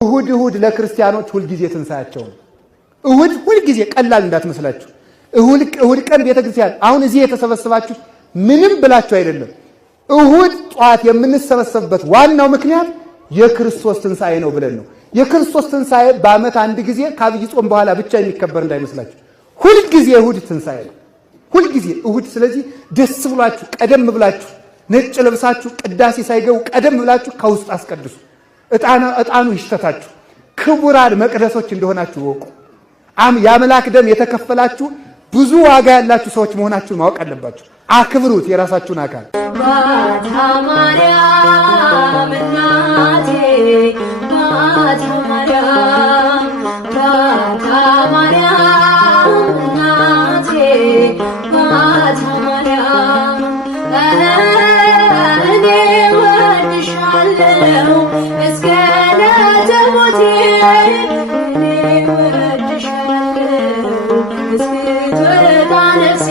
እሁድ ለክርስቲያኖች ሁሉ ጊዜ ትንሳያቸው ነው። እሁድ ሁሉ ጊዜ ቀላል እንዳትመስላችሁ። እሁድ ቀን ቤተክርስቲያን አሁን እዚህ የተሰበሰባችሁ ምንም ብላችሁ አይደለም። እሁድ ጧት የምንሰበሰብበት ዋናው ምክንያት የክርስቶስ ትንሳኤ ነው ብለን ነው። የክርስቶስ ትንሳኤ በዓመት አንድ ጊዜ ከአብይ ጾም በኋላ ብቻ የሚከበር እንዳይመስላችሁ። ሁሉ ጊዜ እሁድ ትንሳኤ ነው። ሁሉ ጊዜ እሁድ። ስለዚህ ደስ ብሏችሁ ቀደም ብላችሁ ነጭ ለብሳችሁ ቅዳሴ ሳይገቡ ቀደም ብላችሁ ከውስጥ አስቀድሱ። ዕጣኑ ይሽተታችሁ። ክቡራን መቅደሶች እንደሆናችሁ ወቁ። የአምላክ ደም የተከፈላችሁ ብዙ ዋጋ ያላችሁ ሰዎች መሆናችሁን ማወቅ አለባችሁ። አክብሩት የራሳችሁን አካል። ማታ ማርያም እናቴ ማታ ማርያም ማታ ማርያም እናቴ ማታ ማርያም እኔ ወድሻለሁ እስከ ዕለተ ሞቴ እኔ ወድሻለሁ እስክትወጣ ነፍሴ